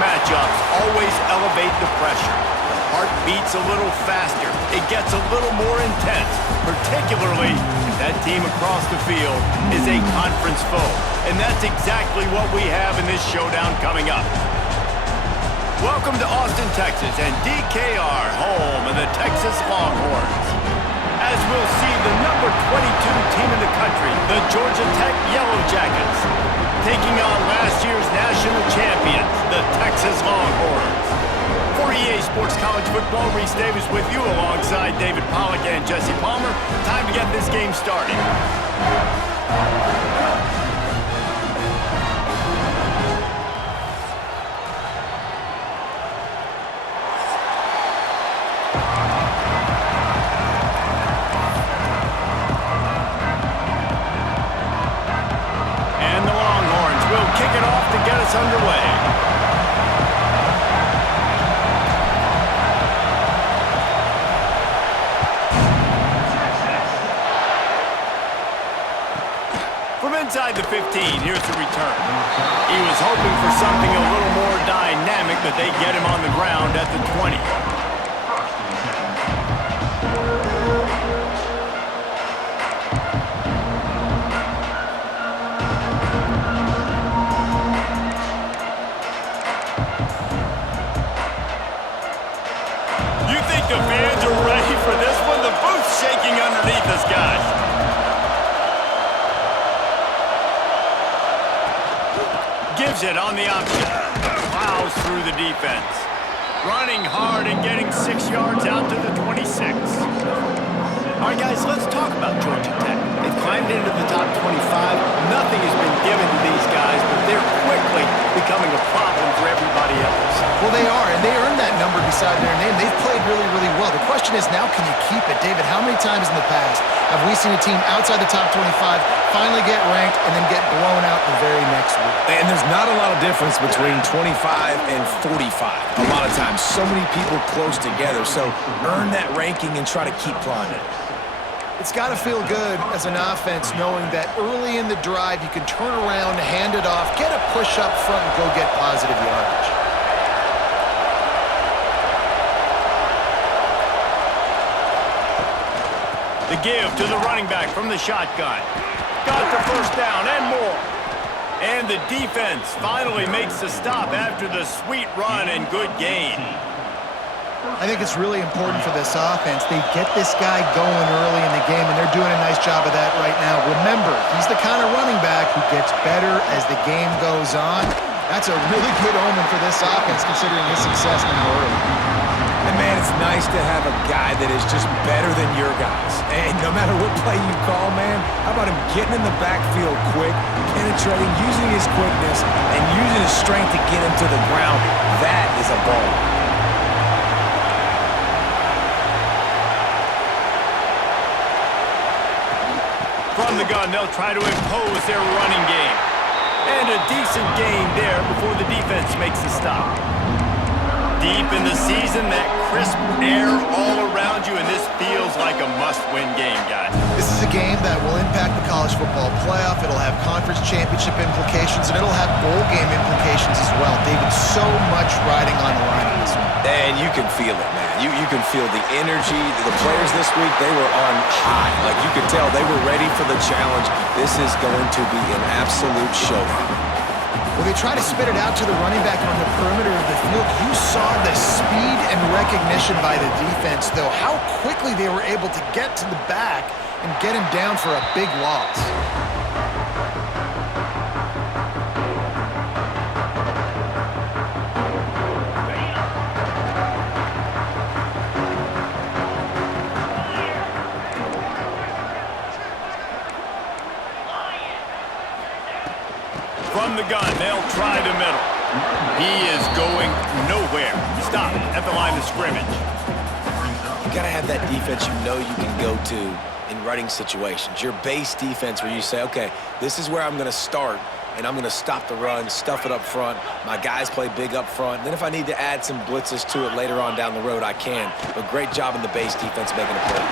Matchups always elevate the pressure. The heart beats a little faster. It gets a little more intense, particularly if that team across the field is a conference foe. And that's exactly what we have in this showdown coming up. Welcome to Austin, Texas, and DKR, home of the Texas Longhorns. As we'll see, the number 22 team in the country, the Georgia Tech Yellow Jackets, taking on last year's national champions, the Texas Longhorns. For EA Sports College Football, Reese Davis with you alongside David Pollack and Jesse Palmer. Time to get this game started. Underway. From inside the 15, here's the return. He was hoping for something a little more dynamic, but they get him on the ground at the 20. Gives it on the option. Plows through the defense. Running hard and getting 6 yards out to the 26. All right, guys, let's talk about Georgia Tech. They've climbed into the top 25. Nothing has been given to these guys, but they're quickly becoming a problem for everybody else. Well, they are, and they earned that number beside their name. They've played really, really well. The question is now, can you keep it? David, how many times in the past have we seen a team outside the top 25 finally get ranked and then get blown out the very next week? And there's not a lot of difference between 25 and 45. A lot of times, so many people close together. So earn that ranking and try to keep climbing. It's got to feel good as an offense knowing that early in the drive you can turn around, hand it off, get a push up front, and go get positive yardage. The give to the running back from the shotgun. Got the first down and more. And the defense finally makes the stop after the sweet run and good gain. I think it's really important for this offense. They get this guy going early in the game, and they're doing a nice job of that right now. Remember, he's the kind of running back who gets better as the game goes on. That's a really good omen for this offense, considering his success now early. And, man, it's nice to have a guy that is just better than your guys. And no matter what play you call, man, how about him getting in the backfield quick, penetrating, using his quickness, and using his strength to get him to the ground? That is a ball. From the gun, they'll try to impose their running game. And a decent gain there before the defense makes the stop. Deep in the season, that crisp air all around you, and this feels like a must-win game, guys. This is a game that will impact the college football playoff. It'll have conference championship implications, and it'll have bowl game implications as well. David, so much riding on the line in this one. And you can feel it, man. You can feel the energy. The players this week, they were on high. Like, you could tell they were ready for the challenge. This is going to be an absolute showdown. Well, they try to spit it out to the running back on the perimeter of the field. You saw the speed and recognition by the defense, though. How quickly they were able to get to the back and get him down for a big loss. From the gun, they'll try the middle. He is going nowhere. Stop at the line of scrimmage. You got to have that defense you know you can go to in running situations. Your base defense where you say, okay, this is where I'm going to start, and I'm going to stop the run, stuff it up front. My guys play big up front. Then if I need to add some blitzes to it later on down the road, I can. But great job in the base defense making a play.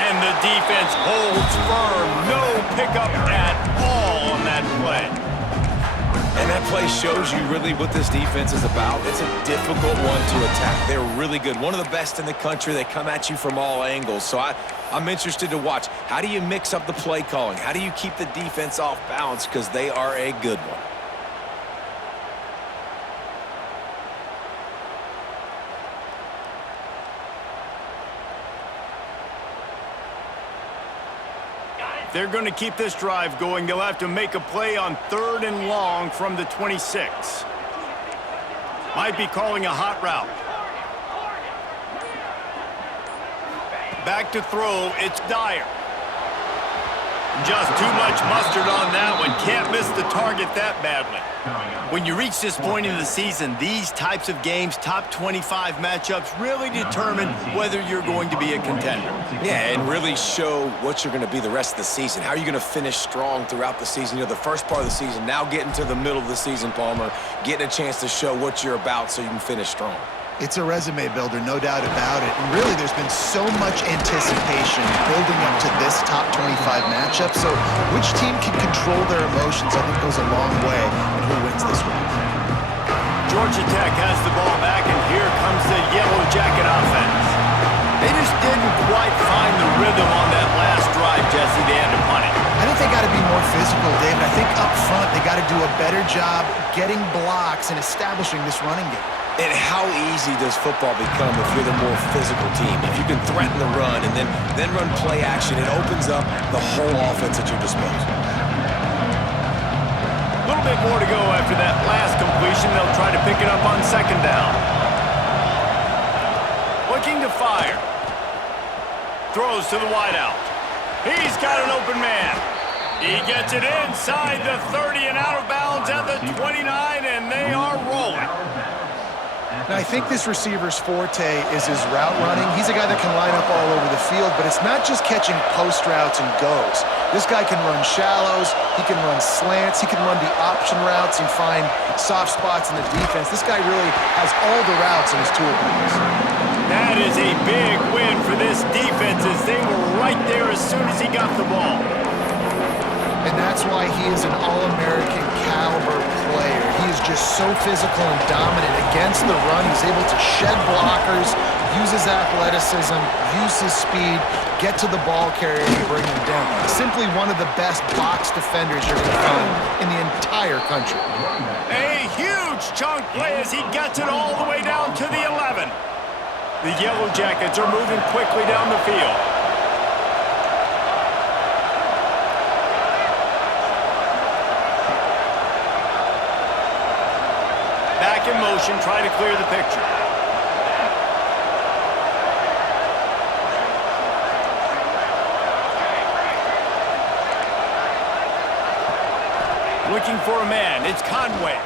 And the defense holds firm. No pickup at all on that play. And that play shows you really what this defense is about. It's a difficult one to attack. They're really good. One of the best in the country. They come at you from all angles. So I'm interested to watch. How do you mix up the play calling? How do you keep the defense off balance? Because they are a good one. They're going to keep this drive going. They'll have to make a play on 3rd and long from the 26. Might be calling a hot route. Back to throw. It's Dyer. Just too much mustard on that one. Can't miss the target that badly. When you reach this point in the season, these types of games, top 25 matchups, really determine whether you're going to be a contender. Yeah, and really show what you're going to be the rest of the season. How are you going to finish strong throughout the season? You know, the first part of the season, now getting to the middle of the season, Palmer, getting a chance to show what you're about so you can finish strong. It's a resume builder, no doubt about it. And really, there's been so much anticipation building up to this top 25 matchup. So which team can control their emotions, I think, goes a long way in who wins this one. Georgia Tech has the ball back, and here comes the Yellow Jacket offense. They just didn't quite find the rhythm on that last drive, Jesse. They had to punt it. I think they got to be more physical, David. I think up front they got to do a better job getting blocks and establishing this running game. And how easy does football become if you're the more physical team? If you can threaten the run and then run play action, it opens up the whole offense at your disposal. Little little bit more to go after that last completion. They'll try to pick it up on second down. Looking to fire. Throws to the wideout. He's got an open man. He gets it inside the 30 and out of bounds at the 29, and they are rolling. Now, I think this receiver's forte is his route running. He's a guy that can line up all over the field, but it's not just catching post routes and goes. This guy can run shallows, he can run slants, he can run the option routes and find soft spots in the defense. This guy really has all the routes in his toolbox. That is a big win for this defense as they were right there as soon as he got the ball. And that's why he is an All-American caliber player. He is just so physical and dominant against the run. He's able to shed blockers, use his athleticism, use his speed, get to the ball carrier and bring him down. Simply one of the best box defenders you're going to find in the entire country. A huge chunk play as he gets it all the way down to the 11. The Yellow Jackets are moving quickly down the field. Back in motion, try to clear the picture. Looking for a man, it's Conway.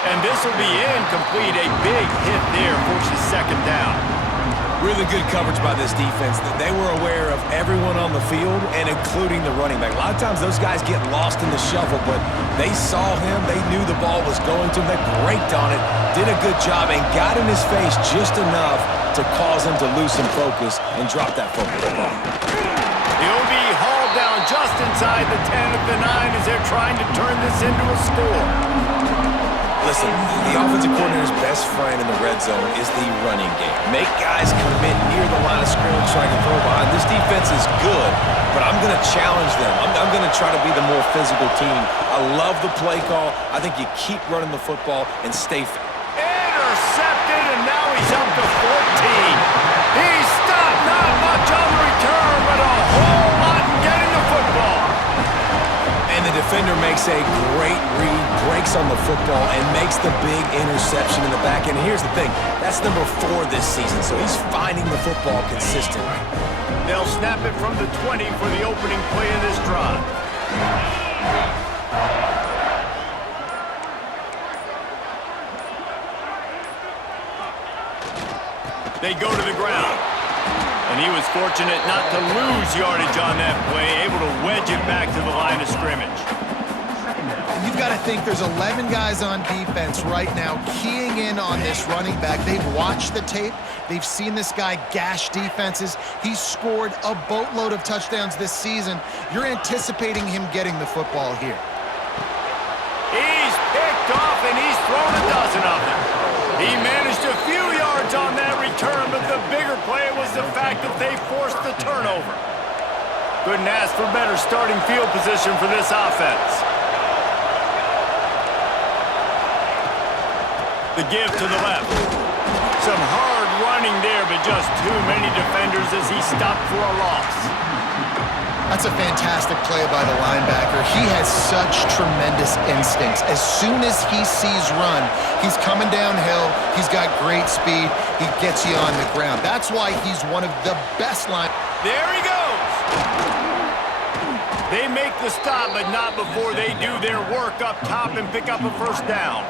And this will be incomplete. A big hit there, forces second down. Really good coverage by this defense. They were aware of everyone on the field and including the running back. A lot of times those guys get lost in the shuffle, but they saw him. They knew the ball was going to him. They braked on it, did a good job, and got in his face just enough to cause him to lose some focus and drop that football. He'll be hauled down just inside the 10 of the 9 as they're trying to turn this into a score. Listen, the offensive coordinator's best friend in the red zone is the running game. Make guys commit near the line of scrimmage so I can throw behind. This defense is good, but I'm going to challenge them. I'm going to try to be the more physical team. I love the play call. I think you keep running the football and stay fit. Intercepted, and now he's up to 14. He stopped, not much on the return, but a whole lot in getting the football. And the defender makes a great read, breaks on the football, and makes the big interception in the back end. Here's the thing, that's number 4 this season, so he's finding the football consistently. They'll snap it from the 20 for the opening play of this drive. They go to the ground. And he was fortunate not to lose yardage on that play, able to wedge it back to the line of scrimmage. You've got to think there's 11 guys on defense right now keying in on this running back. They've watched the tape. They've seen this guy gash defenses. He's scored a boatload of touchdowns this season. You're anticipating him getting the football here. He's picked off, and he's thrown a dozen of them. He managed a few yards on that return, but the bigger play was the fact that they forced the turnover. Couldn't ask for better starting field position for this offense. The give to the left. Some hard running there, but just too many defenders as he stopped for a loss. That's a fantastic play by the linebacker. He has such tremendous instincts. As soon as he sees run, he's coming downhill. He's got great speed. He gets you on the ground. That's why he's one of the best line. There he goes. They make the stop, but not before they do their work up top and pick up a first down.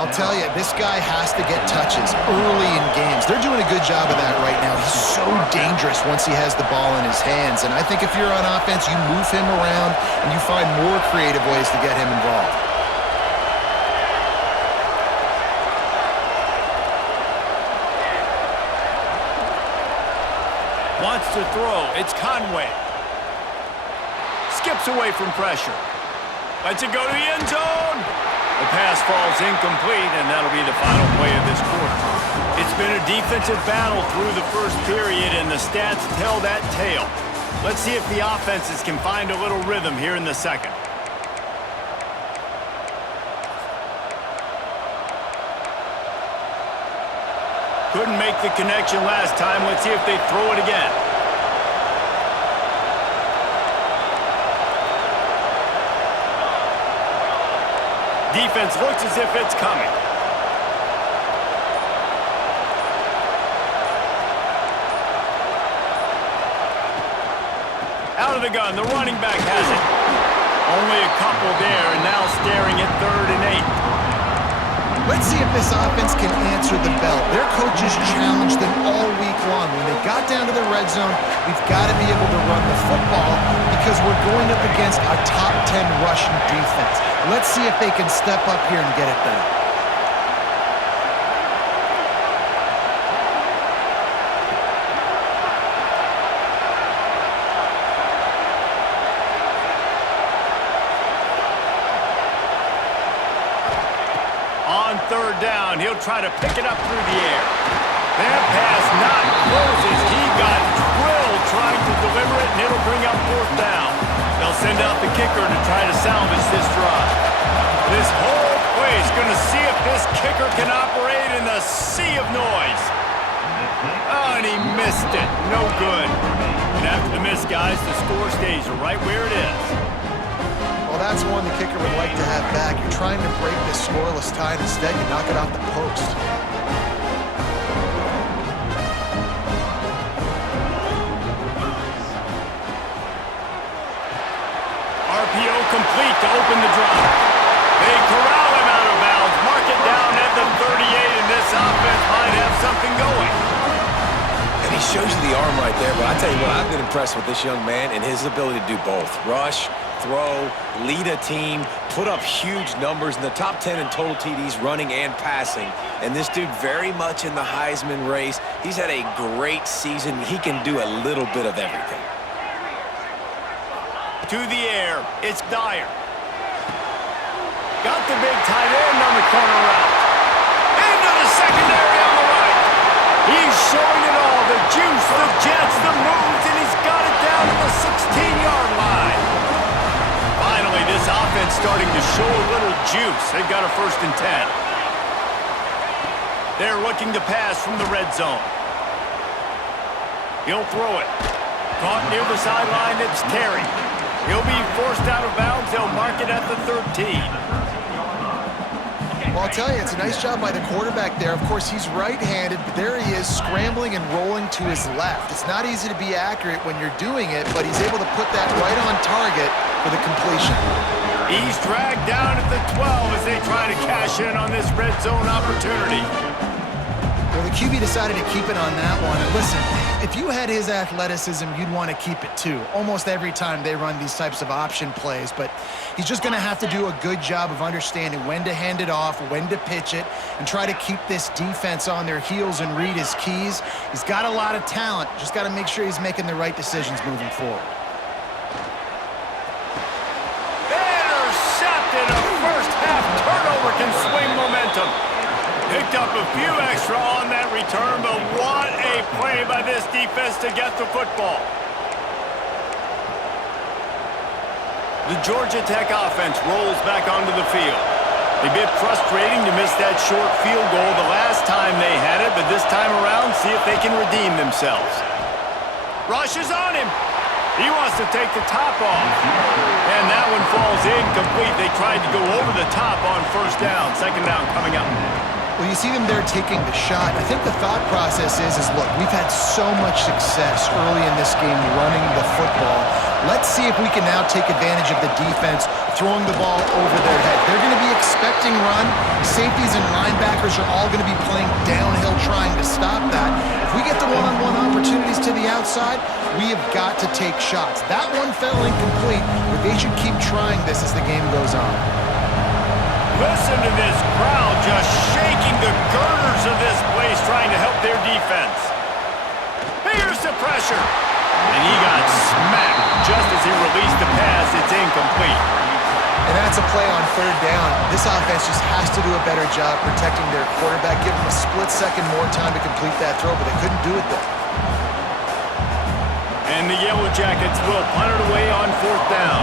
I'll tell you, this guy has to get touches early in games. They're doing a good job of that right now. He's so dangerous once he has the ball in his hands. And I think if you're on offense, you move him around and you find more creative ways to get him involved. Wants to throw. It's Conway. Skips away from pressure. Lets it go to the end zone. The pass falls incomplete, and that'll be the final play of this quarter. It's been a defensive battle through the first period, and the stats tell that tale. Let's see if the offenses can find a little rhythm here in the second. Couldn't make the connection last time. Let's see if they throw it again. defense looks as if it's coming. Out of the gun, the running back has it. Only a couple there, and now staring at 3rd and 8. Let's see if this offense can answer the bell. Their coaches challenged them all week long. When they got down to the red zone, we've got to be able to run the football because we're going up against a top 10 rushing defense. Let's see if they can step up here and get it done. On 3rd down, he'll try to pick it up through the air. That pass not closes. He got drilled trying to deliver it, and it'll bring up 4th down. They'll send out the kicker to try to salvage this drive. This whole place going to see if this kicker can operate in the sea of noise. Oh, and he missed it. No good. And after the miss, guys, the score stays right where it is. Well, that's one the kicker would like to have back. You're trying to break this scoreless tie. Instead, you knock it off the post. RPO complete to open the drive. They corral him out of bounds. Mark it down at the 38, and this offense might have something going. And he shows you the arm right there, but I tell you what, I've been impressed with this young man and his ability to do both. Rush, throw, lead a team, put up huge numbers in the top 10 in total TDs running and passing. And this dude very much in the Heisman race. He's had a great season. He can do a little bit of everything. To the air, it's Dyer. Got the big tight end on the corner route. Into the secondary on the right. He's showing it all, the juice, the jets, the moves, and he's got it down to the 16-yard line. Finally, this offense starting to show a little juice. They've got a 1st and 10. They're looking to pass from the red zone. He'll throw it. Caught near the sideline, it's Terry. He'll be forced out of bounds. They'll mark it at the 13. Well, I'll tell you, it's a nice job by the quarterback there. Of course, he's right-handed, but there he is scrambling and rolling to his left. It's not easy to be accurate when you're doing it, but he's able to put that right on target for the completion. He's dragged down at the 12 as they try to cash in on this red zone opportunity. Well, the QB decided to keep it on that one. And listen, if you had his athleticism, you'd want to keep it too. Almost every time they run these types of option plays. But he's just going to have to do a good job of understanding when to hand it off, when to pitch it, and try to keep this defense on their heels and read his keys. He's got a lot of talent. Just got to make sure he's making the right decisions moving forward. Intercepted. A first-half turnover can swing momentum. Picked up a few extra on that return, but what a play by this defense to get the football. The Georgia Tech offense rolls back onto the field. A bit frustrating to miss that short field goal the last time they had it, but this time around, see if they can redeem themselves. Rush is on him. He wants to take the top off. And that one falls incomplete. They tried to go over the top on 1st down. 2nd down coming up. Well, you see them there taking the shot. I think the thought process is look, we've had so much success early in this game running the football. Let's see if we can now take advantage of the defense throwing the ball over their head. They're going to be expecting run. Safeties and linebackers are all going to be playing downhill trying to stop that. If we get the one-on-one opportunities to the outside, we have got to take shots. That one fell incomplete, but they should keep trying this as the game goes on. Listen to this crowd just shaking the girders of this place trying to help their defense. Here's the pressure. And he got smacked just as he released the pass. It's incomplete. And that's a play on 3rd down. This offense just has to do a better job protecting their quarterback. Give them a split second more time to complete that throw, but they couldn't do it though. And the Yellow Jackets will punt it away on 4th down.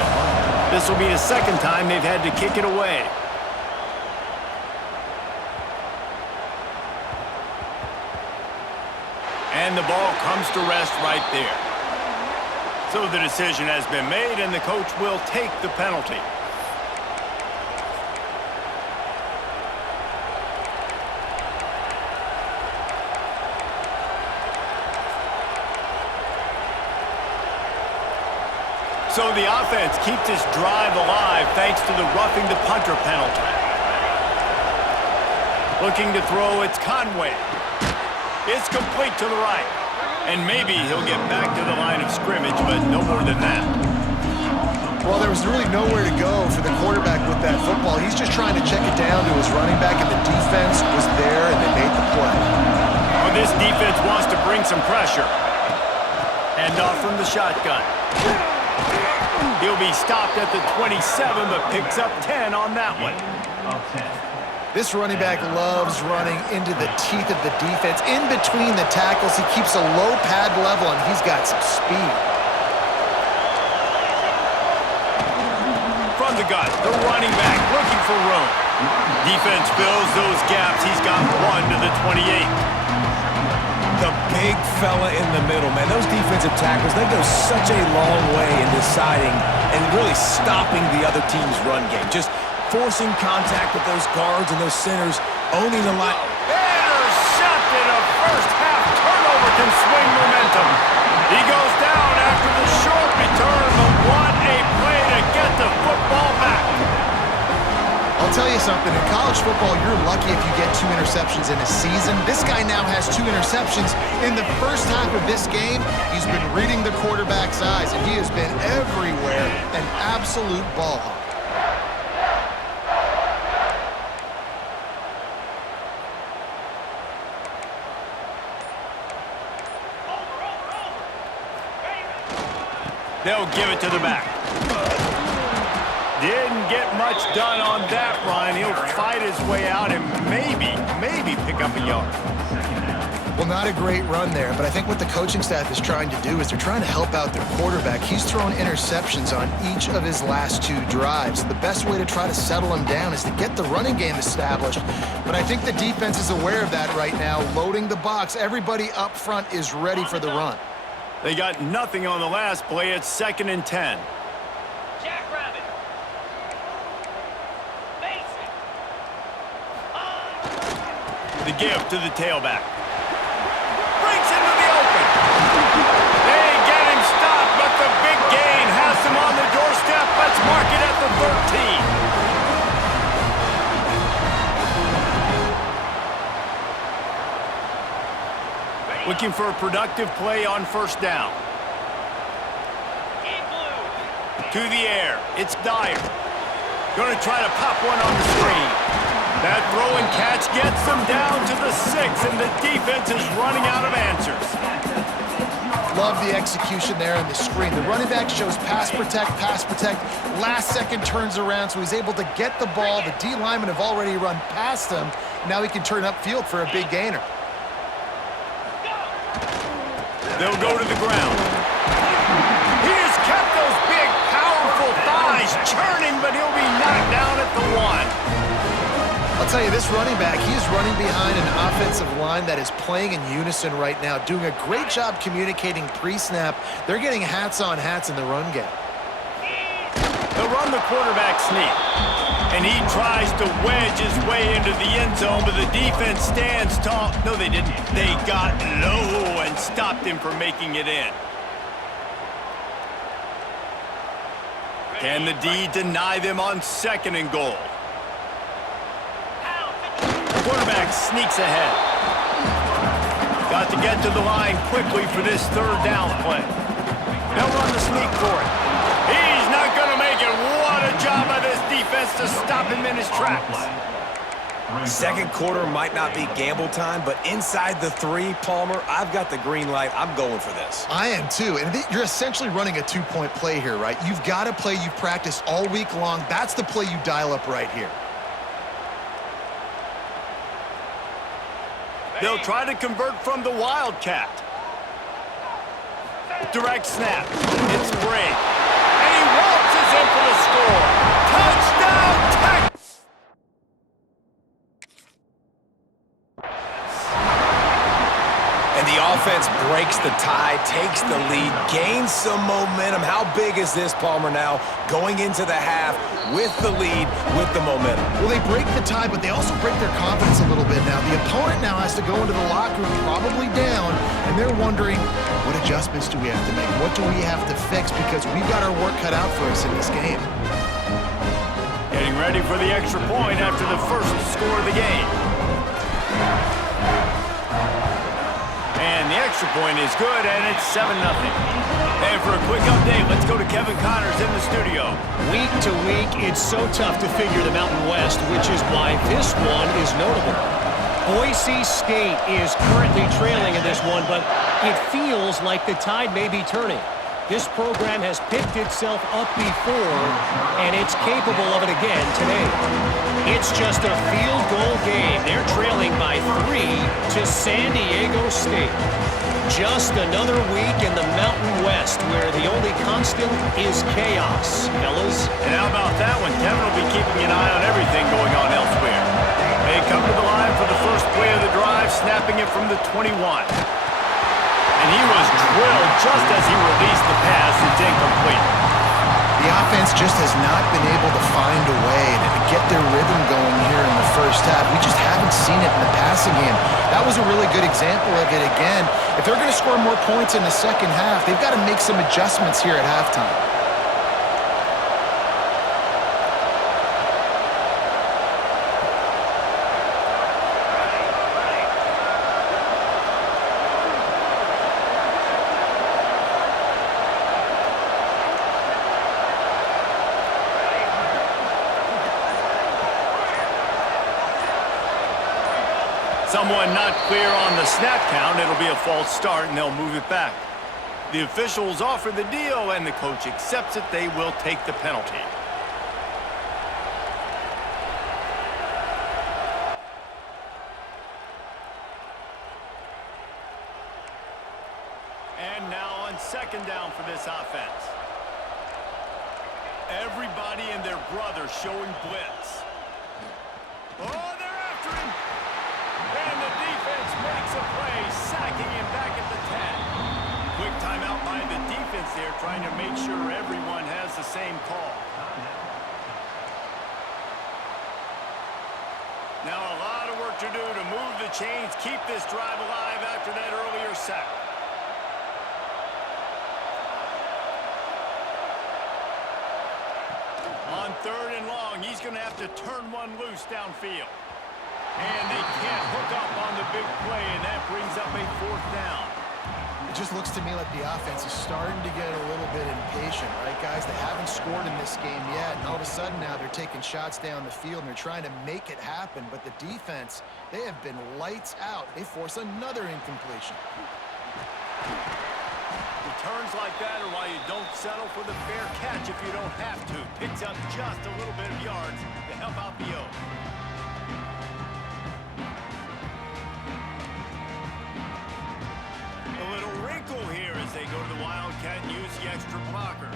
This will be the 2nd time they've had to kick it away. And the ball comes to rest right there. So the decision has been made, and the coach will take the penalty. So the offense keeps this drive alive thanks to the roughing the punter penalty. Looking to throw, it's Conway. It's complete to the right. And maybe he'll get back to the line of scrimmage, but no more than that. Well, there was really nowhere to go for the quarterback with that football. He's just trying to check it down to his running back, and the defense was there, and they made the play. Well, this defense wants to bring some pressure. Hand off from the shotgun. He'll be stopped at the 27, but picks up 10 on that one. This running back loves running into the teeth of the defense. In between the tackles, he keeps a low pad level, and he's got some speed. From the gun, the running back looking for room. Defense fills those gaps. He's got 1 to the 28. The big fella in the middle, man. Those defensive tackles, they go such a long way in deciding and really stopping the other team's run game. Just forcing contact with those guards and those centers, owning the line. Intercepted. A first-half turnover can swing momentum. He goes down after the short return, but what a play to get the football back. I'll tell you something, in college football, you're lucky if you get 2 interceptions in a season. This guy now has 2 interceptions. In the first half of this game, he's been reading the quarterback's eyes, and he has been everywhere, an absolute ball hawk. They'll give it to the back. Didn't get much done on that run. He'll fight his way out and maybe pick up a yard. Well, not a great run there, but I think what the coaching staff is trying to do is they're trying to help out their quarterback. He's thrown interceptions on each of his last 2 drives. The best way to try to settle him down is to get the running game established. But I think the defense is aware of that right now, loading the box. Everybody up front is ready for the run. They got nothing on the last play. It's 2nd and 10. Jackrabbit. Mason. The give to the tailback. Breaks into the open. They get him stopped, but the big gain has him on the doorstep. Let's mark it at the 13. Looking for a productive play on 1st down. To the air. It's Dyer. Going to try to pop one on the screen. That throw and catch gets them down to the 6, and the defense is running out of answers. Love the execution there in the screen. The running back shows pass protect. Last second turns around, so he's able to get the ball. The D linemen have already run past him. Now he can turn upfield for a big gainer. They'll go to the ground. He has kept those big, powerful thighs churning, but he'll be knocked down at the 1. I'll tell you, this running back, he is running behind an offensive line that is playing in unison right now, doing a great job communicating pre-snap. They're getting hats on hats in the run game. They'll run the quarterback sneak, and he tries to wedge his way into the end zone, but the defense stands tall. No, they didn't. They got low and stopped him from making it in. Can the D deny them on 2nd and goal? Quarterback sneaks ahead. Got to get to the line quickly for this 3rd down play. They'll run the sneak for it. He's not going to make it. What a job by this defense to stop him in his tracks. 2nd quarter might not be gamble time, but inside the 3, Palmer, I've got the green light. I'm going for this. I am too, and you're essentially running a 2-point play here, right? You've got a play you've practiced all week long. That's the play you dial up right here. They'll try to convert from the Wildcat. Direct snap. It's Bray. And he waltzes in for the score. Touchdown, Texas! And the defense breaks the tie, takes the lead, gains some momentum. How big is this, Palmer, now going into the half with the lead, with the momentum? Well, they break the tie, but they also break their confidence a little bit now. The opponent now has to go into the locker room probably down, and they're wondering, what adjustments do we have to make? What do we have to fix? Because we've got our work cut out for us in this game. Getting ready for the extra point after the first score of the game. And the extra point is good, and it's 7-0. And for a quick update, let's go to Kevin Connors in the studio. Week to week, it's so tough to figure the Mountain West, which is why this one is notable. Boise State is currently trailing in this one, but it feels like the tide may be turning. This program has picked itself up before, and it's capable of it again today. It's just a field goal game. They're trailing by 3 to San Diego State. Just another week in the Mountain West where the only constant is chaos, fellas. And how about that one? Kevin will be keeping an eye on everything going on elsewhere. They come to the line for the first play of the drive, snapping it from the 21. And he was drilled just as he released the pass. It's incomplete. The offense just has not been able to find a way to get their rhythm going here in the first half. We just haven't seen it in the passing game. That was a really good example of it again. If they're going to score more points in the second half, they've got to make some adjustments here at halftime. Someone not clear on the snap count. It'll be a false start, and they'll move it back. The officials offer the deal, and the coach accepts it. They will take the penalty. And now on second down for this offense. Everybody and their brother showing blitz. Oh, they're after him. And the defense makes a play, sacking him back at the 10. Quick timeout by the defense there, trying to make sure everyone has the same call. Now a lot of work to do to move the chains, keep this drive alive after that earlier sack. On third and long, he's going to have to turn one loose downfield. And they can't hook up on the big play, and that brings up a fourth down. It just looks to me like the offense is starting to get a little bit impatient, right, guys? They haven't scored in this game yet, and all of a sudden now they're taking shots down the field, and they're trying to make it happen. But the defense, they have been lights out. They force another incompletion. Returns like that are why you don't settle for the fair catch if you don't have to. Picks up just a little bit of yards to help out the O. A little wrinkle here as they go to the Wildcat and use the extra blocker.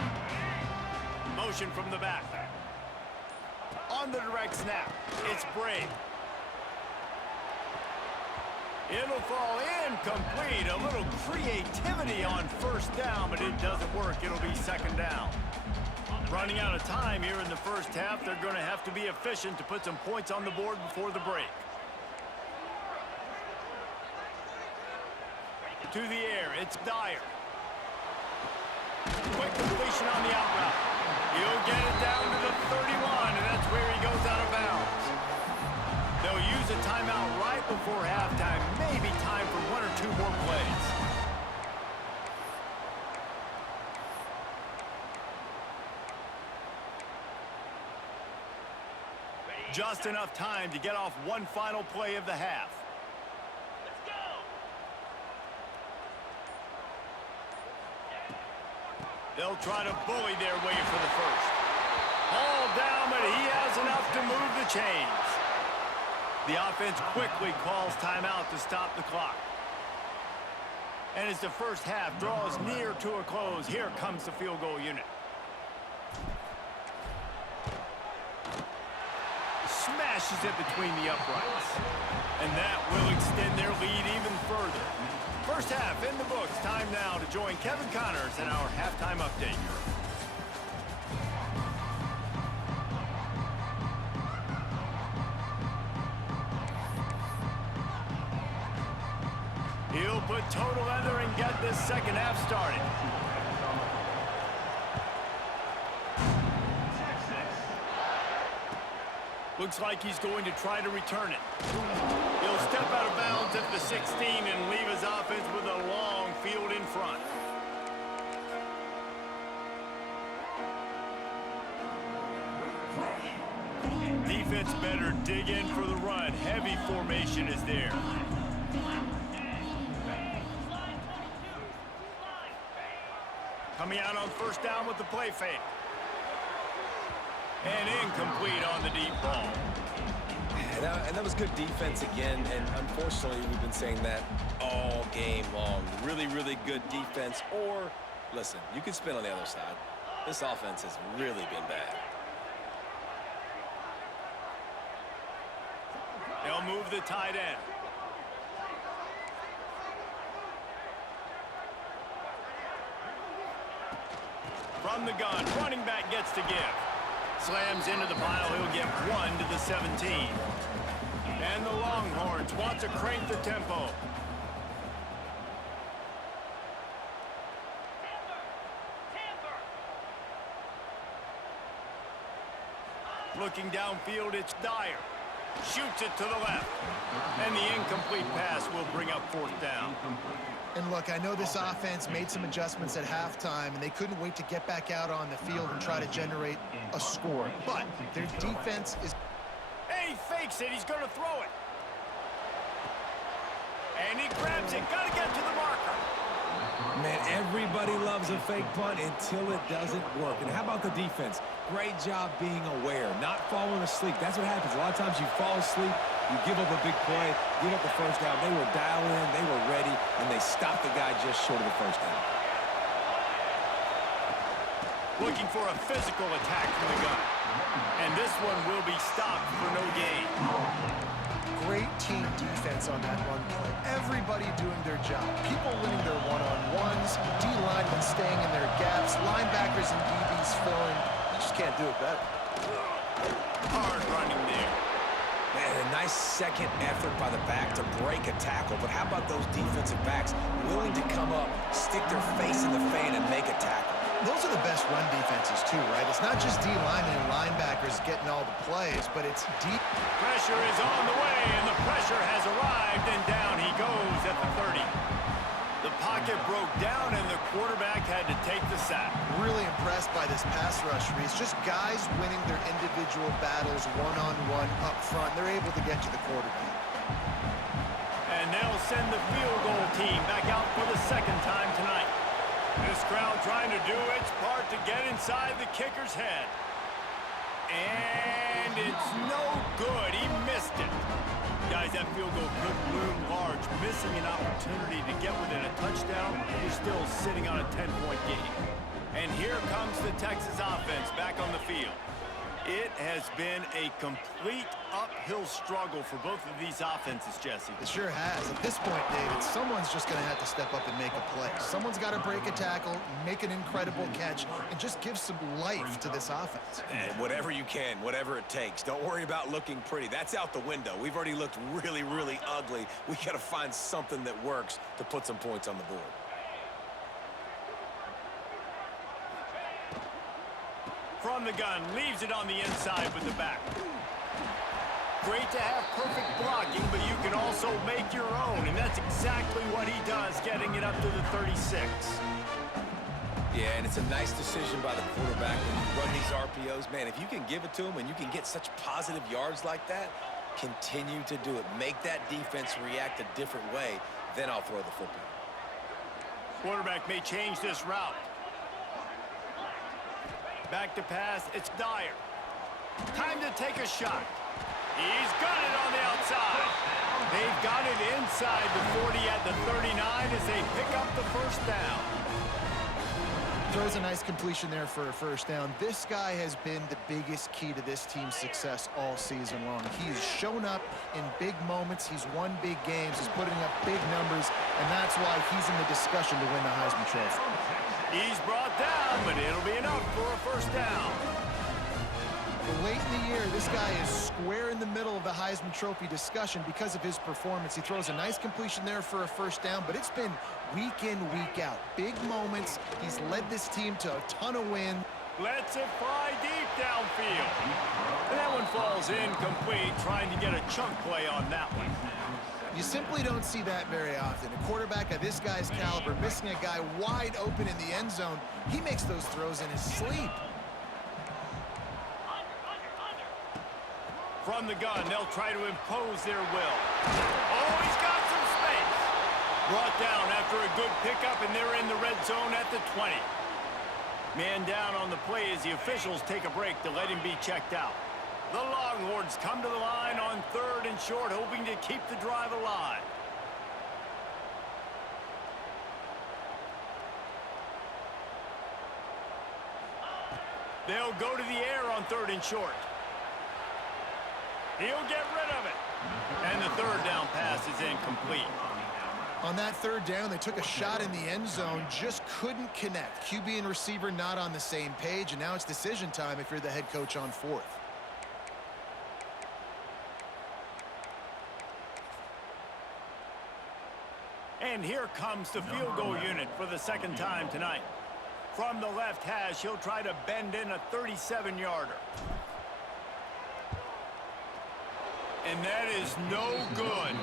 Motion from the back. On the direct snap, it's Brady. It'll fall incomplete. A little creativity on first down, but it doesn't work. It'll be second down. Running out of time here in the first half. They're going to have to be efficient to put some points on the board before the break. To the air, it's Dyer. Quick completion on the out route. He'll get it down to the 31, and that's where he goes out of bounds. They'll use a timeout right before halftime. Maybe time for one or two more plays. Just enough time to get off one final play of the half. They'll try to bully their way for the first. All down, but he has enough to move the chains. The offense quickly calls timeout to stop the clock. And as the first half draws near to a close, here comes the field goal unit. Smashes it between the uprights. And that will extend their lead even further. First half in the books. Time now to join Kevin Connors in our halftime update. He'll put total leather and get this second half started. Looks like he's going to try to return it. He'll step out of bounds at the 16 and leave his offense with a long field in front. Defense better dig in for the run. Heavy formation is there. Coming out on first down with the play fake. And incomplete on the deep ball. And that was good defense again, and unfortunately, we've been saying that all game long. Really, really good defense, or, listen, you can spin on the other side. This offense has really been bad. They'll move the tight end. From the gun, running back gets to give. Slams into the pile, he'll get 1 to the 17. And the Longhorns want to crank the tempo. Looking downfield, it's Dyer. Shoots it to the left. And the incomplete pass will bring up fourth down. And look, I know this offense made some adjustments at halftime, and they couldn't wait to get back out on the field and try to generate a score. But their defense is... And he fakes it. He's going to throw it. And he grabs it. Got to get to the marker. Man, everybody loves a fake punt until it doesn't work. And how about the defense? Great job being aware, not falling asleep. That's what happens. A lot of times you fall asleep, you give up a big play, give up the first down. They were dialed in, they were ready, and they stopped the guy just short of the first down. Looking for a physical attack from the gun. And this one will be stopped for no gain. Great team defense on that run play. Everybody doing their job. People winning their one-on-ones, D-linemen staying in their gaps, linebackers and DBs filling. You just can't do it better. Hard running there. Man, a nice second effort by the back to break a tackle. But how about those defensive backs willing to come up, stick their face in the fan, and make a tackle? Those are the best run defenses, too, right? It's not just D-linemen and linebackers getting all the plays, but it's deep. Pressure is on the way, and the pressure has arrived, and down he goes at the 30. The pocket broke down, and the quarterback had to take the sack. Really impressed by this pass rush, Reese. Just guys winning their individual battles one-on-one up front. They're able to get to the quarterback. And they'll send the field goal team back out for the second time tonight. This crowd trying to do its part to get inside the kicker's head. And it's no good. He missed it. Guys, that field goal could loom large. Missing an opportunity to get within a touchdown, you're still sitting on a 10-point game. And here comes the Texas offense back on the field. It has been a complete uphill struggle for both of these offenses, Jesse. It sure has. At this point, David, someone's just going to have to step up and make a play. Someone's got to break a tackle, make an incredible catch, and just give some life to this offense. And whatever you can, whatever it takes. Don't worry about looking pretty. That's out the window. We've already looked really, really ugly. We got to find something that works to put some points on the board. From the gun, leaves it on the inside with the back. Great to have perfect blocking, but you can also make your own, and that's exactly what he does, getting it up to the 36. Yeah, and it's a nice decision by the quarterback when you run these RPOs. Man, if you can give it to him and you can get such positive yards like that, continue to do it. Make that defense react a different way, then I'll throw the football. Quarterback may change this route. Back to pass, it's Dyer. Time to take a shot. He's got it on the outside. They've got it inside the 40 at the 39 as they pick up the first down. throws a nice completion there for a first down. This guy has been the biggest key to this team's success all season long. He's shown up in big moments. He's won big games. He's putting up big numbers, and that's why he's in the discussion to win the Heisman Trophy. He's brought down, but it'll be enough for a first down. But late in the year, this guy is square in the middle of the Heisman Trophy discussion because of his performance. He throws a nice completion there for a first down, but it's been week in, week out. Big moments. He's led this team to a ton of wins. Lets it fly deep downfield. And that one falls incomplete, trying to get a chunk play on that one. You simply don't see that very often. A quarterback of this guy's caliber missing a guy wide open in the end zone. He makes those throws in his sleep. From the gun, they'll try to impose their will. Oh, he's got some space. Brought down after a good pickup, and they're in the red zone at the 20. Man down on the play as the officials take a break to let him be checked out. The Longhorns come to the line on 3rd and short, hoping to keep the drive alive. They'll go to the air on 3rd and short. He'll get rid of it. And the 3rd down pass is incomplete. On that 3rd down, they took a shot in the end zone, just couldn't connect. QB and receiver not on the same page, and now it's decision time if you're the head coach on 4th. And here comes the field goal unit for the 2nd time tonight. From the left hash, he'll try to bend in a 37-yarder. And that is no good.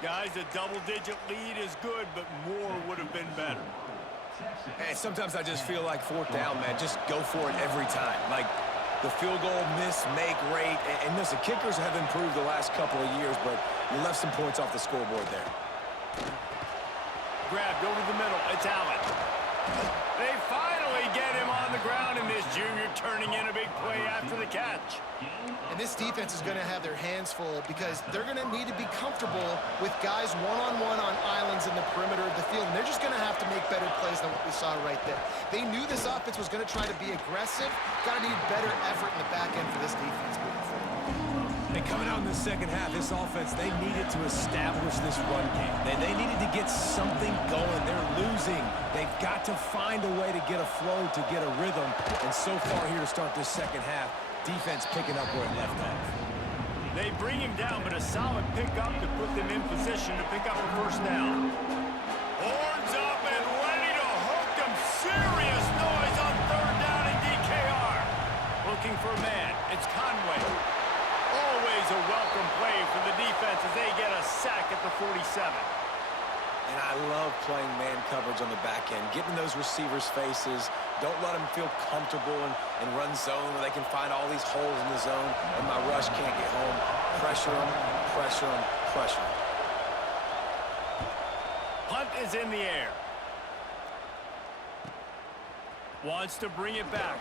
Guys, a double-digit lead is good, but more would have been better. Hey, sometimes I just feel like 4th down, man. Just go for it every time. Like the field goal miss-make rate. And listen, kickers have improved the last couple of years, but you left some points off the scoreboard there. Grabbed over the middle. It's Allen. They finally get him on the ground, and this junior turning in a big play after the catch. And this defense is going to have their hands full because they're going to need to be comfortable with guys one-on-one on islands in the perimeter of the field, and they're just going to have to make better plays than what we saw right there. They knew this offense was going to try to be aggressive. Got to need better effort in the back end for this defense moving forward. And coming out in the second half, this offense, they needed to establish this run game. They needed to get something going. They're losing. They've got to find a way to get a flow, to get a rhythm. And so far here to start this second half, defense picking up where it left off. They bring him down, but a solid pickup to put them in position to pick up a first down. Horns up and ready to hook them. Serious noise on 3rd down in DKR. Looking for a man. It's Conway. Always a welcome play for the defense as they get a sack at the 47. And I love playing man coverage on the back end, getting those receivers' faces. Don't let them feel comfortable and run zone where they can find all these holes in the zone and my rush can't get home. Pressure them, pressure them, pressure them. Hunt is in the air. Wants to bring it back.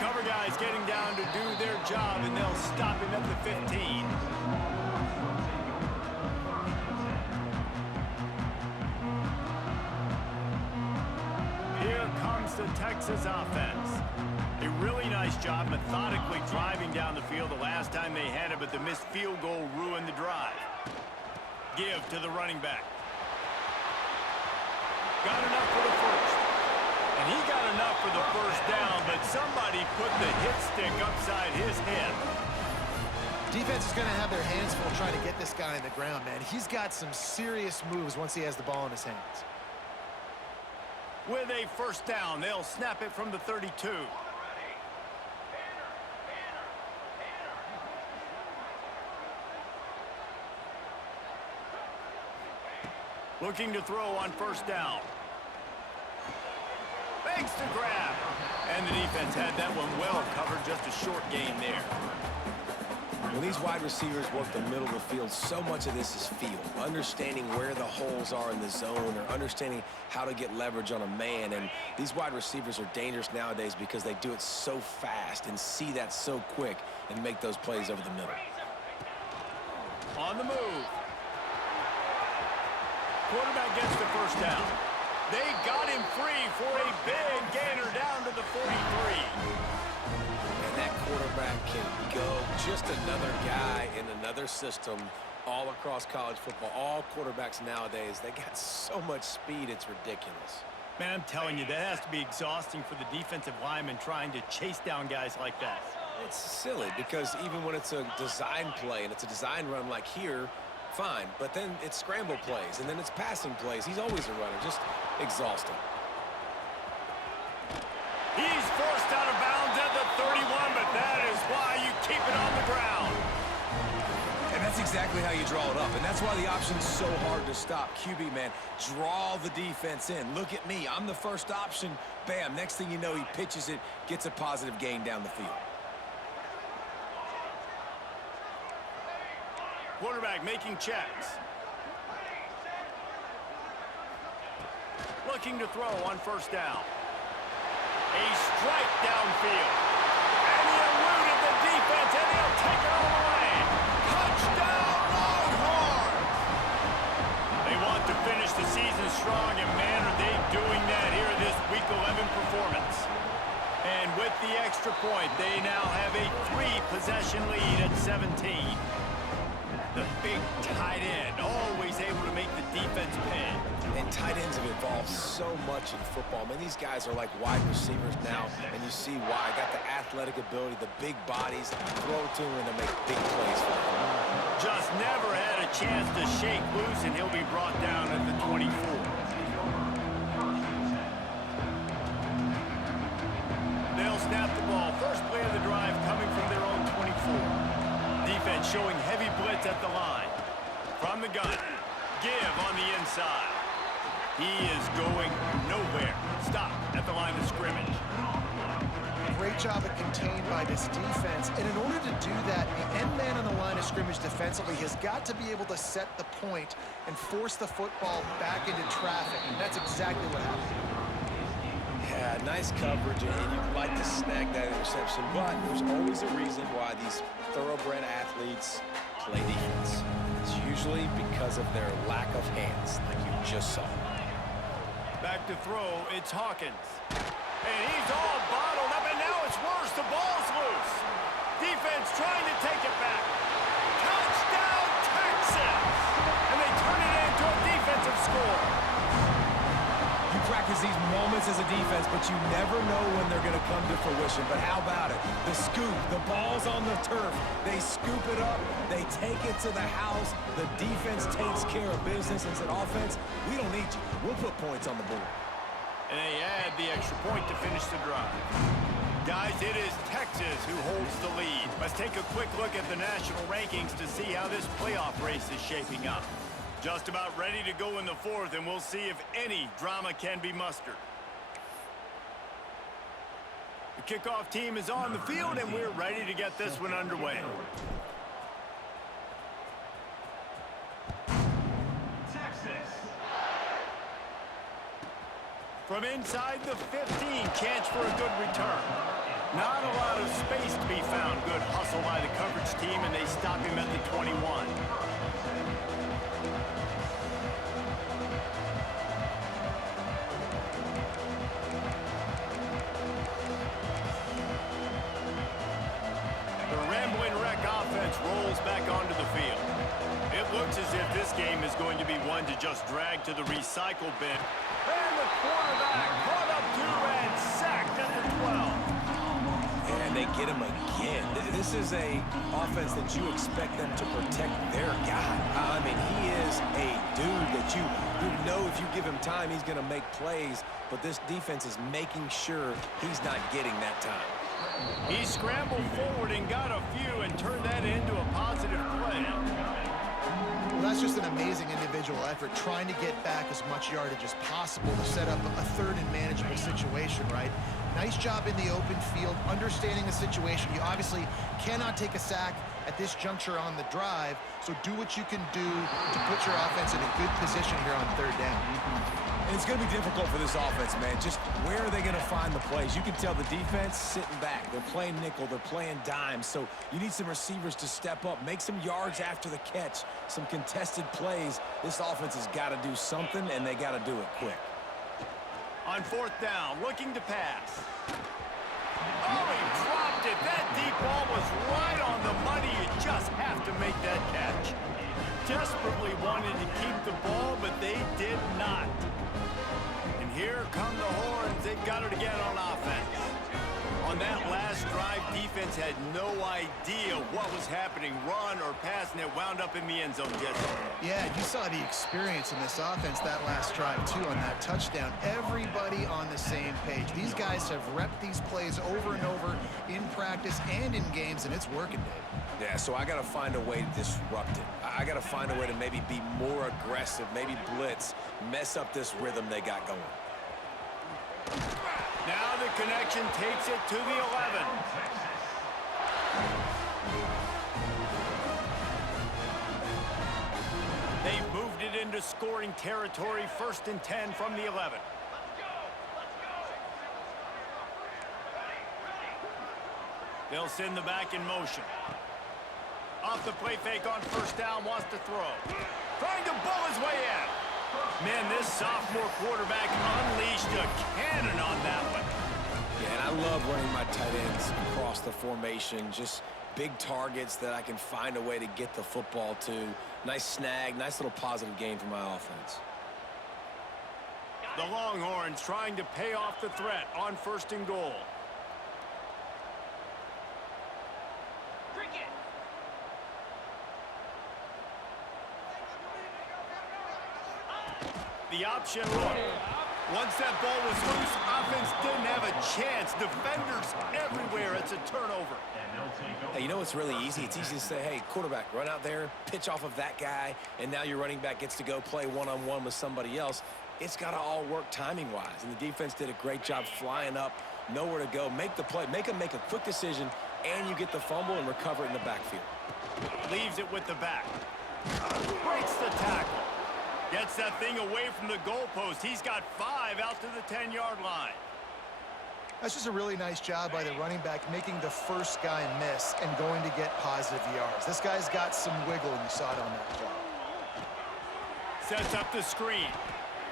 Cover guys getting down to do their job, and they'll stop him at the 15. Here comes the Texas offense. A really nice job methodically driving down the field the last time they had it, but the missed field goal ruined the drive. Give to the running back. Got enough for the first. And he got enough for the first down, but somebody put the hit stick upside his head. Defense is going to have their hands full trying to get this guy in the ground, man. He's got some serious moves once he has the ball in his hands. With a first down, they'll snap it from the 32. Looking to throw on first down. Thanks to grab. And the defense had that one well covered, just a short gain there. When these wide receivers work the middle of the field, so much of this is feel. Understanding where the holes are in the zone or understanding how to get leverage on a man. And these wide receivers are dangerous nowadays because they do it so fast and see that so quick and make those plays over the middle. On the move. Quarterback gets the first down. They got him free for a big gainer down to the 43. And that quarterback can go. Just another guy in another system all across college football. All quarterbacks nowadays, they got so much speed, it's ridiculous. Man, I'm telling you, that has to be exhausting for the defensive lineman trying to chase down guys like that. It's silly because even when it's a design play and it's a design run like here, fine. But then it's scramble plays and then it's passing plays. He's always a runner. Just exhausting. He's forced out of bounds at the 31, but that is why you keep it on the ground. And that's exactly how you draw it up. And that's why the option's so hard to stop. QB, man, draw the defense in. Look at me. I'm the first option. Bam. Next thing you know, he pitches it, gets a positive gain down the field. Quarterback making checks. Looking to throw on first down. A strike downfield. And he eluded the defense, and he'll take it all the way. Touchdown, Longhorns! They want to finish the season strong, and man, are they doing that here in this Week 11 performance. And with the extra point, they now have a 3-possession lead at 17. The big tight end, always able to make the defense pay. And tight ends have evolved so much in football. Man, these guys are like wide receivers now, and you see why. Got the athletic ability, the big bodies, throw to him, and to make big plays for them. Just never had a chance to shake loose, and he'll be brought down at the 24. They'll snap the ball. First play of the drive coming from their own 24. Defense showing heavy blitz at the line. From the gun, give on the inside. He is going nowhere. Stop at the line of scrimmage. Great job of contained by this defense. And in order to do that, the end man on the line of scrimmage defensively has got to be able to set the point and force the football back into traffic. And that's exactly what happened. Yeah, nice coverage, and you'd like to snag that interception, but there's always a reason why these thoroughbred athletes play defense. It's usually because of their lack of hands, like you just saw. Back to throw, it's Hawkins. And he's all bottled up, and now it's worse. The ball's loose. Defense trying to take it back. Touchdown, Texas! And they turn it into a defensive score. You practice these moments as a defense, but you never know when they're going to come to fruition. But how about it? The scoop, the ball's on the turf. They scoop it up. They take it to the house. The defense takes care of business and said, offense, we don't need you. We'll put points on the board. And they add the extra point to finish the drive. Guys, it is Texas who holds the lead. Let's take a quick look at the national rankings to see how this playoff race is shaping up. Just about ready to go in the fourth, and we'll see if any drama can be mustered. The kickoff team is on the field, and we're ready to get this one underway. Texas. From inside the 15, chance for a good return. Not a lot of space to be found. Good hustle by the coverage team, and they stop him at the 21. Rolls back onto the field. It looks as if this game is going to be one to just drag to the recycle bin. And the quarterback caught up to and sacked at the 12. And they get him again. This is a offense that you expect them to protect their guy. I mean, he is a dude that you know if you give him time, he's going to make plays. But this defense is making sure he's not getting that time. He scrambled forward and got a few and turned that into a positive play. Well, that's just an amazing individual effort, trying to get back as much yardage as possible to set up a third and manageable situation, right? Nice job in the open field, understanding the situation. You obviously cannot take a sack at this juncture on the drive, so do what you can do to put your offense in a good position here on third down. And it's going to be difficult for this offense, man. Just where are they going to find the plays? You can tell the defense sitting back. They're playing nickel. They're playing dime. So you need some receivers to step up, make some yards after the catch, some contested plays. This offense has got to do something, and they got to do it quick. On fourth down, looking to pass. Oh, he dropped it. That deep ball was right on the money. You just have to make that catch. Desperately wanted to keep the ball, but they did not. And here come the horns. They've got it again on offense. On that last drive, defense had no idea what was happening, run or pass, and it wound up in the end zone, Jesse. Yeah, you saw the experience in this offense that last drive, too, on that touchdown. Everybody on the same page. These guys have repped these plays over and over in practice and in games, and it's working, Dave. Yeah, so I got to find a way to disrupt it. I got to find a way to maybe be more aggressive, maybe blitz, mess up this rhythm they got going. Now the connection takes it to the 11. They've moved it into scoring territory, 1st and 10 from the 11. They'll send the back in motion. Off the play fake on 1st down, wants to throw. Trying to bull his way in. Man, this sophomore quarterback unleashed a cannon on that one. Yeah, and I love running my tight ends across the formation. Just big targets that I can find a way to get the football to. Nice snag, nice little positive gain for my offense. The Longhorns trying to pay off the threat on 1st and goal. The option look. Once that ball was loose, offense didn't have a chance. Defenders everywhere. It's a turnover. Hey, you know what's really easy? It's easy to say, hey, quarterback, run out there, pitch off of that guy, and now your running back gets to go play one-on-one with somebody else. It's got to all work timing-wise, and the defense did a great job flying up, nowhere to go, make the play, make a quick decision, and you get the fumble and recover it in the backfield. Leaves it with the back. Breaks the tackle. Gets that thing away from the goalpost. He's got 5 out to the 10-yard line. That's just a really nice job by the running back, making the first guy miss and going to get positive yards. This guy's got some wiggle, and you saw it on that play. Sets up the screen.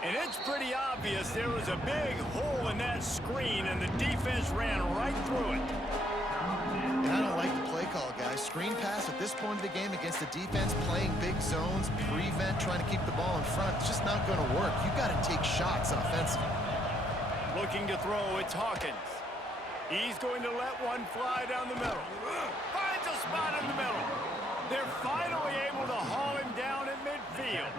And it's pretty obvious there was a big hole in that screen, and the defense ran right through it. And I don't like the play call, guys. Screen pass at this point of the game against the defense, playing big zones, prevent, trying to keep the ball in front. It's just not going to work. You've got to take shots offensively. Looking to throw, it's Hawkins. He's going to let one fly down the middle. Finds a spot in the middle. They're finally able to haul him down at midfield.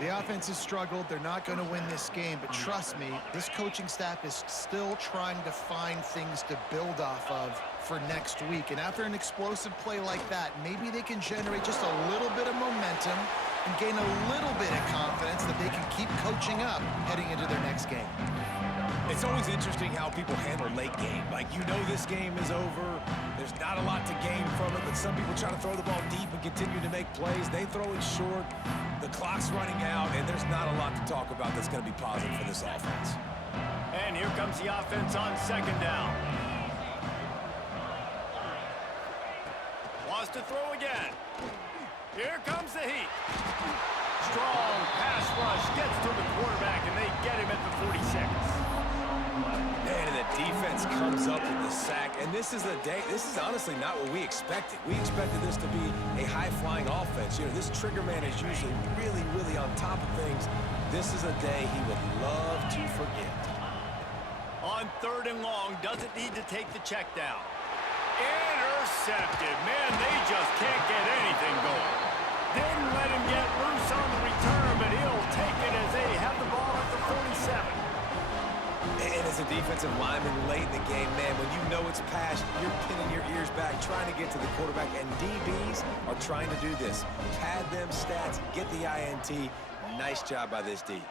The offense has struggled. They're not going to win this game, but trust me, this coaching staff is still trying to find things to build off of for next week. And after an explosive play like that, maybe they can generate just a little bit of momentum and gain a little bit of confidence that they can keep coaching up heading into their next game. It's always interesting how people handle late game. Like, you know this game is over. There's not a lot to gain from it, but some people try to throw the ball deep and continue to make plays. They throw it short. The clock's running out, and there's not a lot to talk about that's going to be positive for this offense. And here comes the offense on 2nd down. Wants to throw again. Here comes the heat. Strong pass rush gets to the quarterback, and they get him at the 46. Man, and the defense comes up with the sack. And this is honestly not what we expected. We expected this to be a high-flying offense. You know, this trigger man is usually really, really on top of things. This is a day he would love to forget. On 3rd and long, doesn't need to take the check down. Intercepted. Man, they just can't get anything going. Didn't let him get loose on the return, but he'll take it as they have the ball at the 47. And as a defensive lineman late in the game, man, when you know it's past, you're pinning your ears back, trying to get to the quarterback, and DBs are trying to do this. Pad them stats, get the INT. Nice job by this D.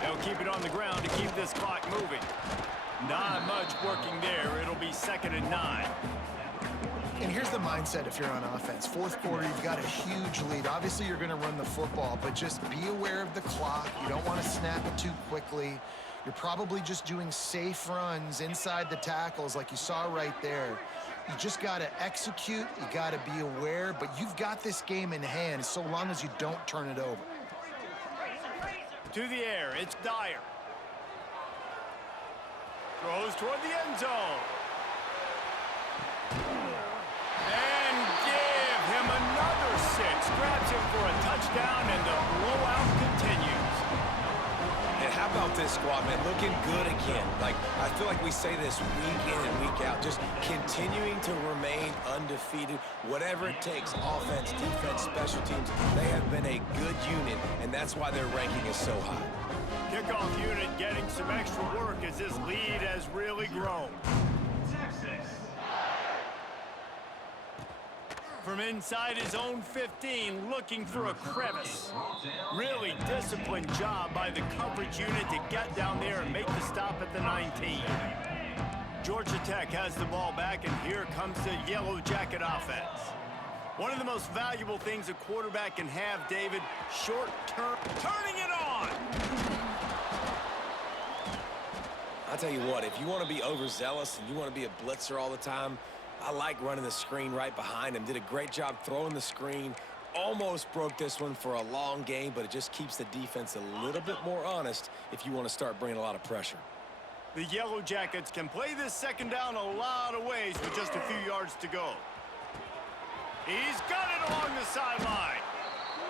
They'll keep it on the ground to keep this clock moving. Not much working there. It'll be 2nd and 9. And here's the mindset if you're on offense. 4th quarter, you've got a huge lead. Obviously, you're going to run the football, but just be aware of the clock. You don't want to snap it too quickly. You're probably just doing safe runs inside the tackles like you saw right there. You just got to execute. You got to be aware, but you've got this game in hand so long as you don't turn it over. To the air, it's Dyer. Throws toward the end zone. And give him another 6. Grabs him for a touchdown, and the blowout continues. And how about this squad, man? Looking good again. Like, I feel like we say this week in and week out, just continuing to remain undefeated. Whatever it takes, offense, defense, special teams, they have been a good unit, and that's why their ranking is so high. Kickoff unit getting some extra work as this lead has really grown. Texas. From inside his own 15, looking for a crevice. Really disciplined job by the coverage unit to get down there and make the stop at the 19. Georgia Tech has the ball back, and here comes the Yellow Jacket offense. One of the most valuable things a quarterback can have, David, short-term, turning it on! I'll tell you what, if you want to be overzealous and you want to be a blitzer all the time, I like running the screen right behind him. Did a great job throwing the screen. Almost broke this one for a long game, but it just keeps the defense a little bit more honest if you want to start bringing a lot of pressure. The Yellow Jackets can play this second down a lot of ways with just a few yards to go. He's got it along the sideline.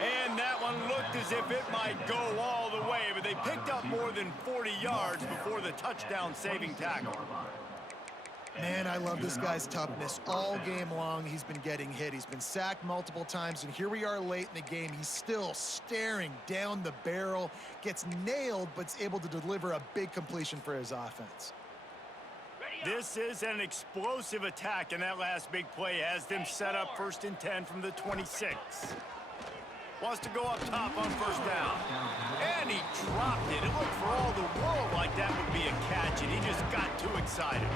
And that one looked as if it might go all the way, but they picked up more than 40 yards before the touchdown-saving tackle. Man, I love this guy's toughness. All game long, he's been getting hit. He's been sacked multiple times, and here we are late in the game. He's still staring down the barrel, gets nailed, but's able to deliver a big completion for his offense. This is an explosive attack, and that last big play has them set up 1st and 10 from the 26. Wants to go up top on first down. And he dropped it. It looked for all the world like that would be a catch, and he just got too excited.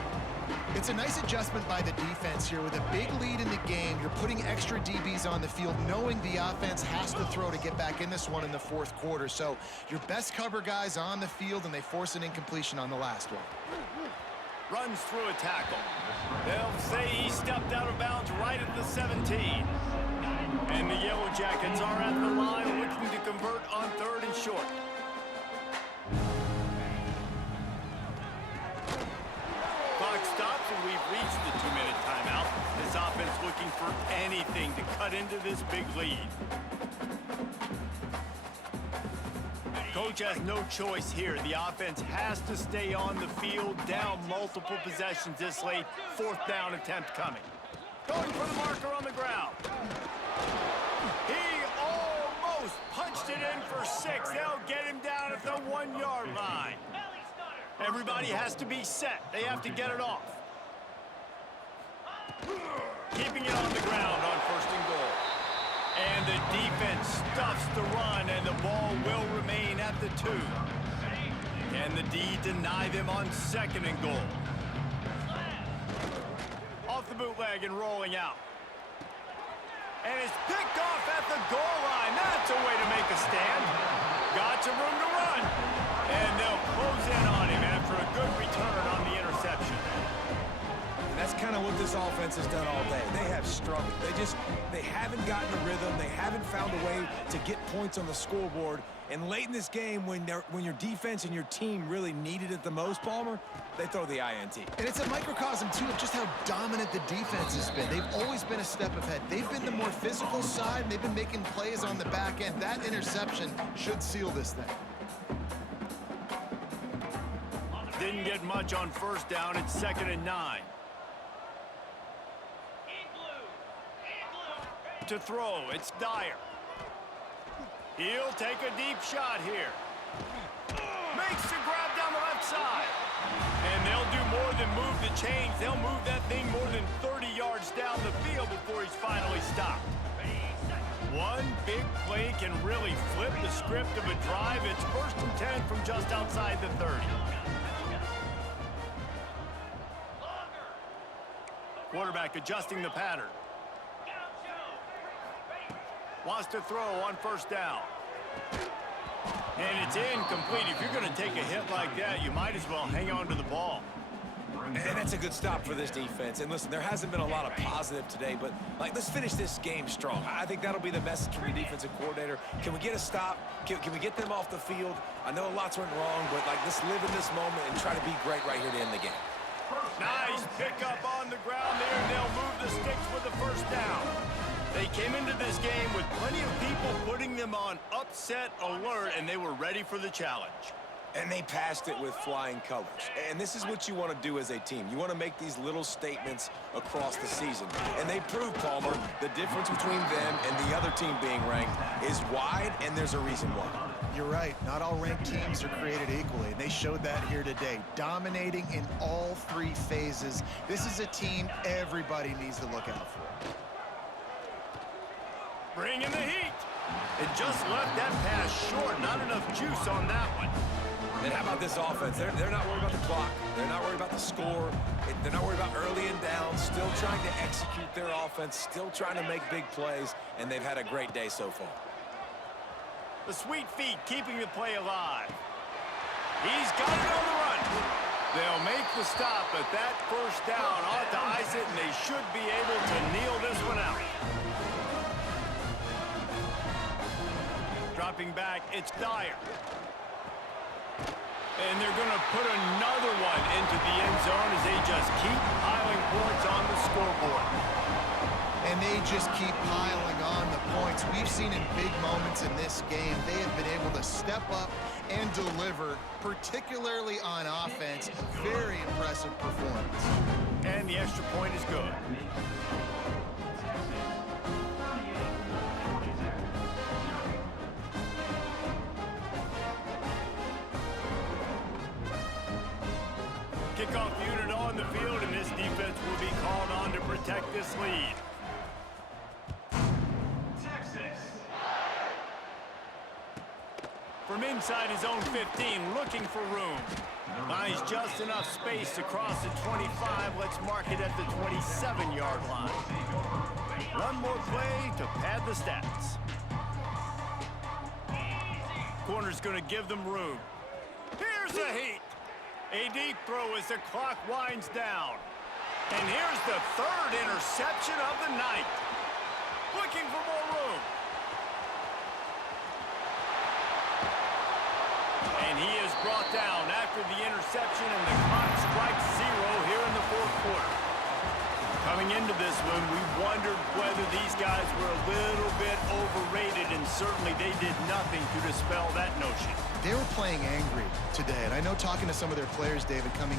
It's a nice adjustment by the defense here. With a big lead in the game, you're putting extra DBs on the field, knowing the offense has to throw to get back in this one in the 4th quarter. So your best cover guys on the field, and they force an incompletion on the last one. Runs through a tackle. They'll say he stepped out of bounds right at the 17. And the Yellow Jackets are at the line looking to convert on 3rd and short. Clock stops, and we've reached the 2-minute timeout. This offense looking for anything to cut into this big lead. Coach has no choice here. The offense has to stay on the field, down multiple possessions this late. 4th down attempt coming. Going for the marker on the ground. He almost punched it in for 6. They'll get him down at the 1-yard line. Everybody has to be set. They have to get it off. Keeping it on the ground on 1st and goal. And the defense stuffs the run, and the ball will remain at the 2. Can the D deny them on 2nd and goal? Off the bootleg and rolling out. And it's picked off at the goal line. That's a way to make a stand. Got some room to run. And they'll close in on him after a good return on the interception. And that's kind of what this offense has done all day. They have struggled. They haven't gotten a rhythm. They haven't found a way to get points on the scoreboard. And late in this game, when your defense and your team really needed it the most, Palmer, they throw the INT. And it's a microcosm, too, of just how dominant the defense has been. They've always been a step ahead. They've been the more physical side, and they've been making plays on the back end. That interception should seal this thing. Didn't get much on 1st down. It's 2nd and 9. To throw, it's Dyer. He'll take a deep shot here. Makes the grab down the left side. And they'll do more than move the chains. They'll move that thing more than 30 yards down the field before he's finally stopped. One big play can really flip the script of a drive. It's 1st and 10 from just outside the 30. Quarterback adjusting the pattern. Wants to throw on 1st down. And it's incomplete. If you're going to take a hit like that, you might as well hang on to the ball. And And that's a good stop for this defense. And listen, there hasn't been a lot of positive today, but let's finish this game strong. I think that'll be the message from the defensive coordinator. Can we get a stop? Can we get them off the field? I know lots went wrong, but let's live in this moment and try to be great right here to end the game. Nice pickup on the ground there, and they'll move the sticks for the first down. They came into this game with plenty of people putting them on upset alert, and they were ready for the challenge. And they passed it with flying colors. And this is what you want to do as a team. You want to make these little statements across the season. And they proved, Palmer, the difference between them and the other team being ranked is wide, and there's a reason why. You're right. Not all ranked teams are created equally, and they showed that here today, dominating in all three phases. This is a team everybody needs to look out for. Bringing the heat. It just left that pass short. Not enough juice on that one. And how about this offense? They're not worried about the clock. They're not worried about the score. They're not worried about early and down. Still trying to execute their offense. Still trying to make big plays. And they've had a great day so far. The sweet feet keeping the play alive. He's got it on the run. They'll make the stop, but that first down ought to ice it, and they should be able to kneel this one out. Dropping back, it's Dyer. And they're going to put another one into the end zone as they just keep piling points on the scoreboard. And they just keep piling on the points. We've seen in big moments in this game, they have been able to step up and deliver, particularly on offense. Very impressive performance. And the extra point is good. Kickoff unit on the field, and this defense will be called on to protect this lead. Texas. From inside his own 15, looking for room. Finds just enough space to cross the 25. Let's mark it at the 27-yard line. One more play to pad the stats. Corner's going to give them room. Here's the heat. A deep throw as the clock winds down. And here's the third interception of the night. Looking for more room. And he is brought down after the interception, and the clock strikes 0 here in the fourth quarter. Coming into this one, we wondered whether these guys were a little bit overrated, and certainly they did nothing to dispel that notion. They were playing angry today, and I know talking to some of their players, David, coming